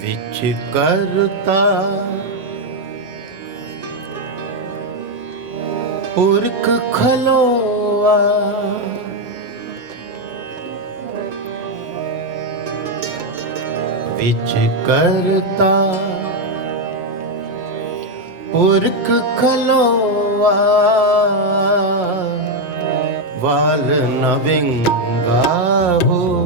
ਵਿੱਚ ਕਰਤਾ। ਪੁਰਖ ਖਲੋਆ। ਵਿੱਚ ਕਰਤਾ। ਪੁਰਖ ਖਲੋਆ। ਵਾਲ ਨਵਿੰਗਾ ਹੋ।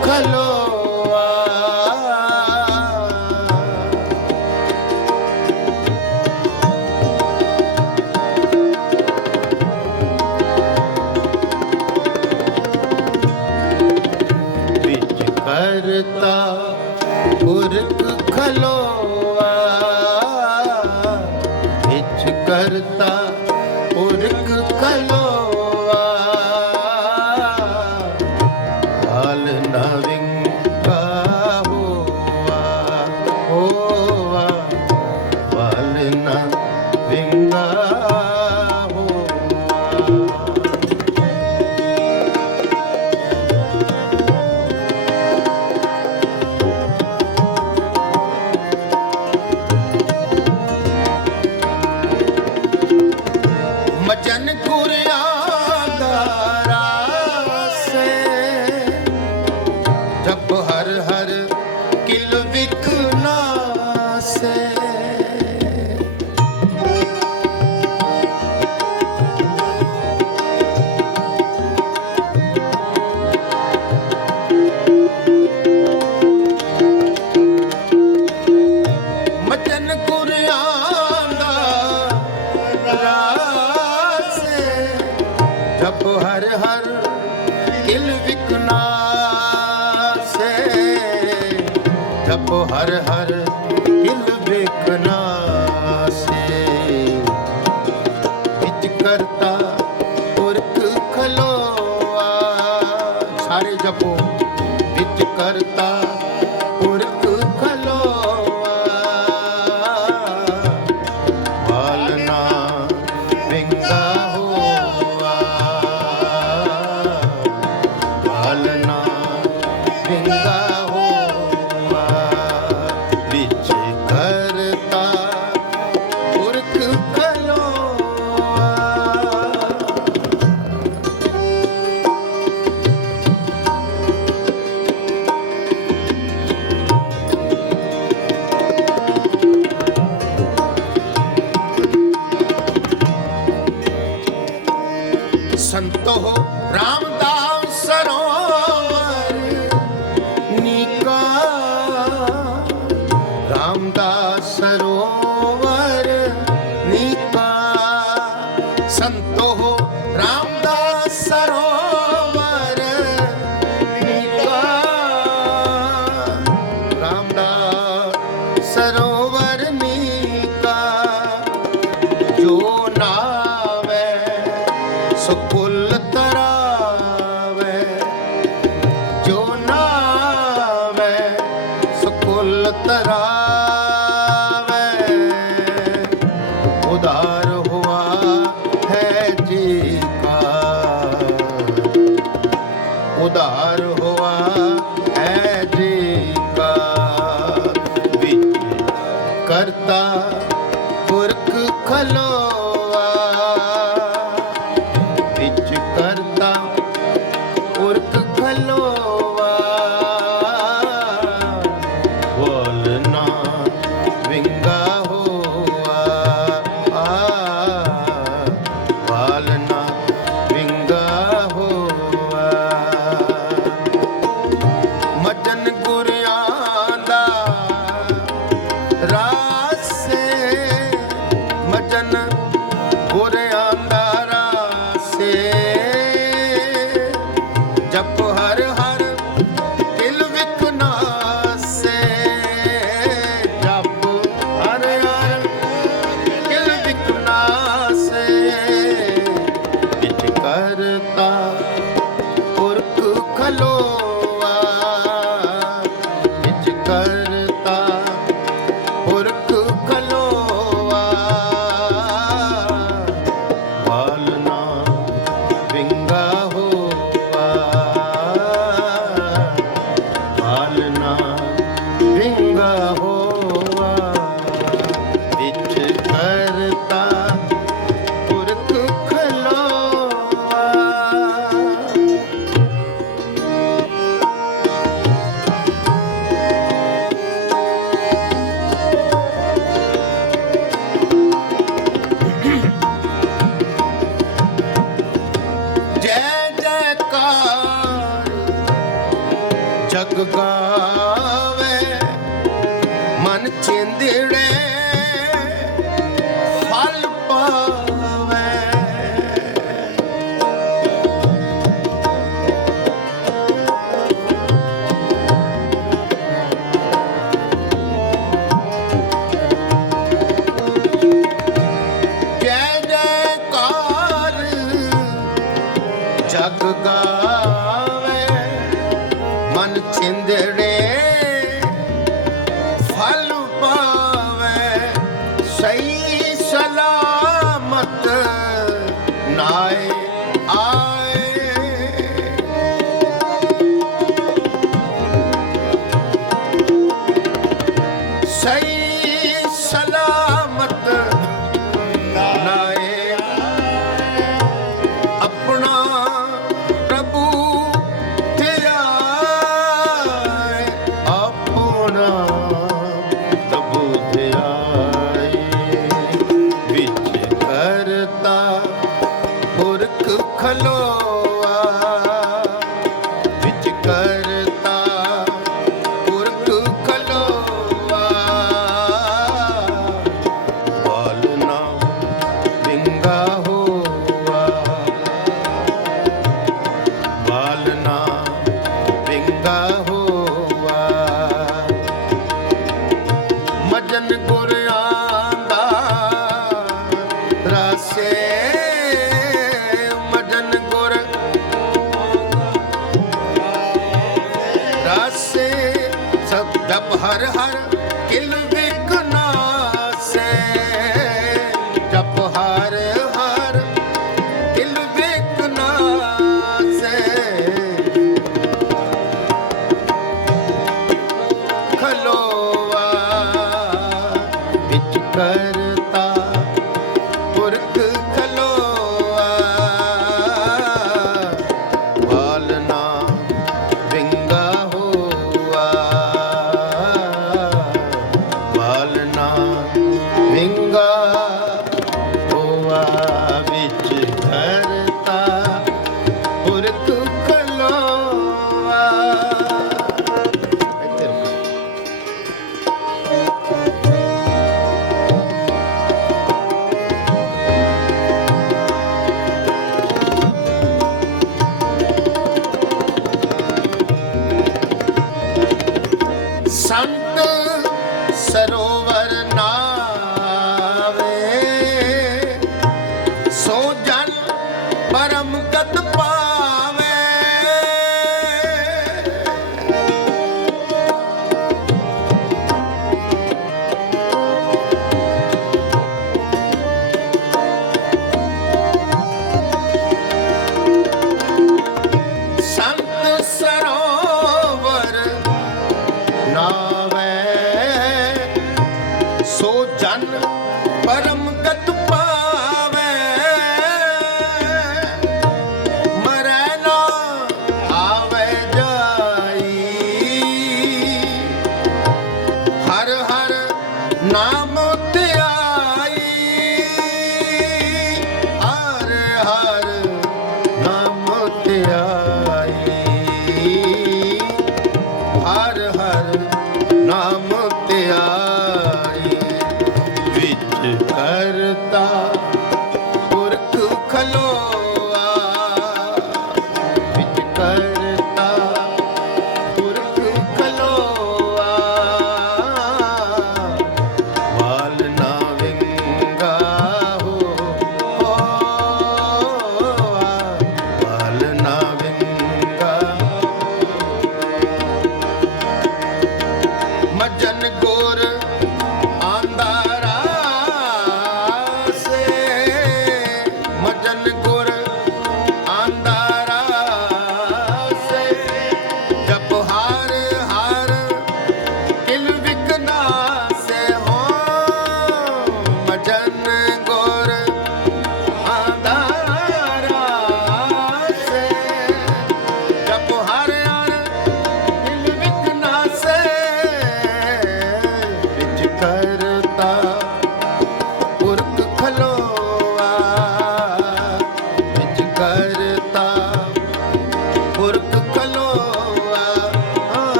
ಕಲೋ ਜਪੋ ਹਰ ਹਰ ਹਰ ਹਰ ਕਿਲ ਪੁਰਖ ਖਲੋਆ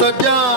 c'est bien.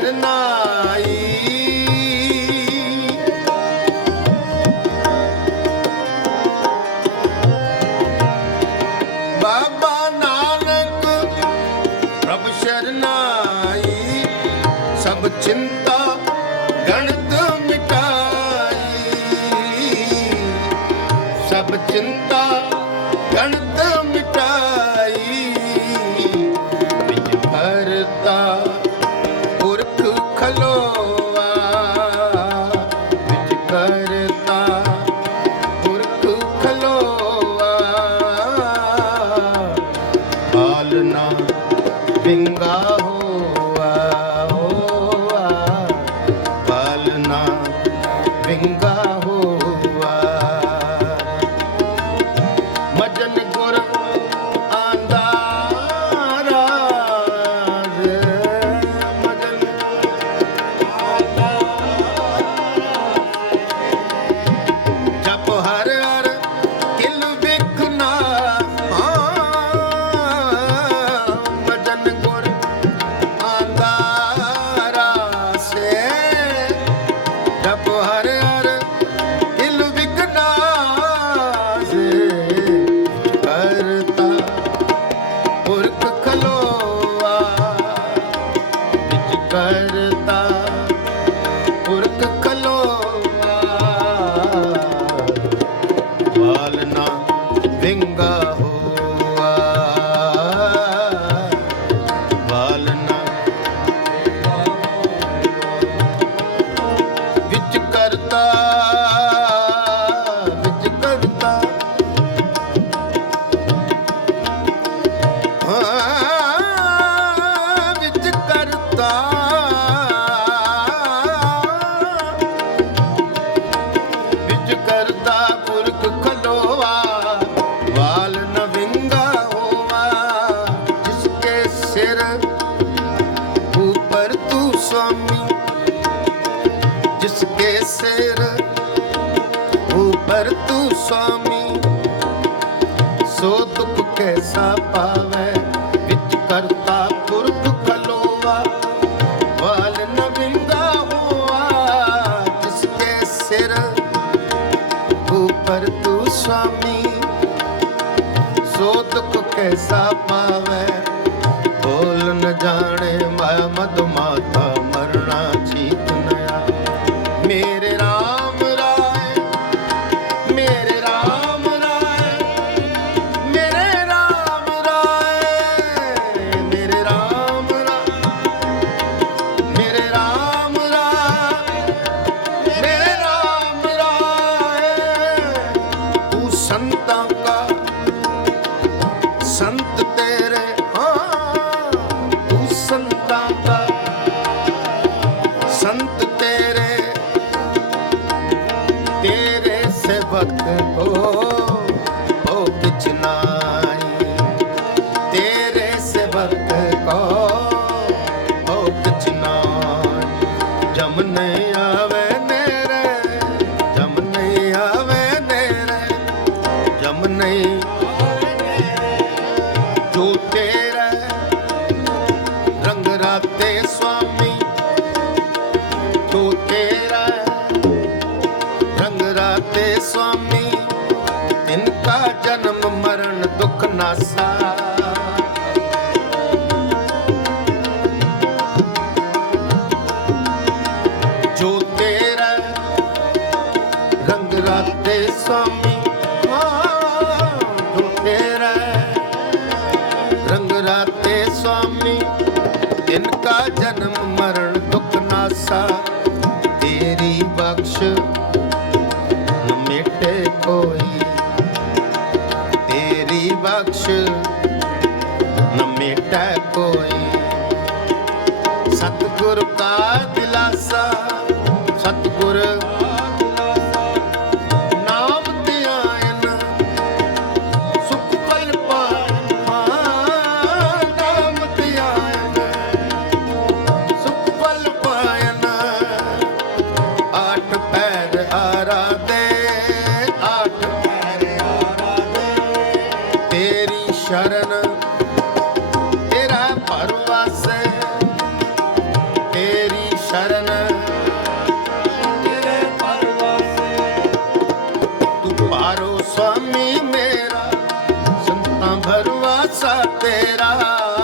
真的。सिंगाहो ਸਿਰ ਉਪਰ ਤੂੰ ਸੁਆਮੀ ਸੋ ਦੁੱਖ ਕੈਸਾ ਪਾਵੇ? ਰੰਗ ਰਾਤੇ ਸੁਆਮੀ ਤੂੰ ਤੇਰਾ ਰੰਗ ਰਾਤੇ ਸੁਆਮੀ ਜਨਮ ਮਰਨ ਦੁੱਖ ਨਾਸਾ ਮਿਟੈ ਕੋਈ। ਸਤਿਗੁਰ ਕਾ तेरा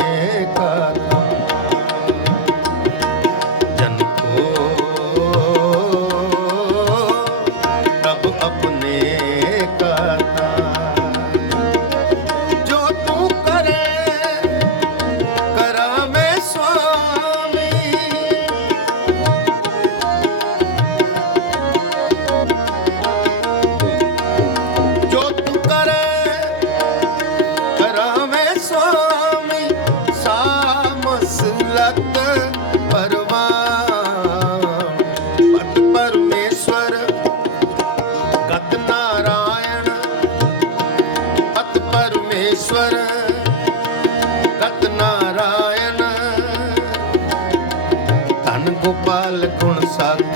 रे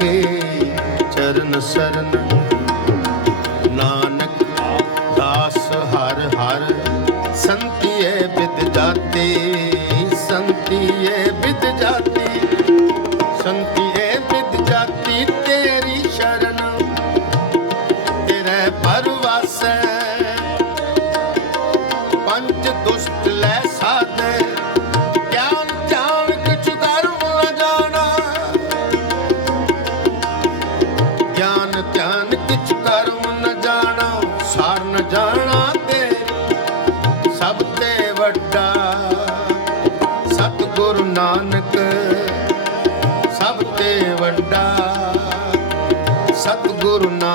ਕੇ ਚਰਨ ਸਰਨ গুরু না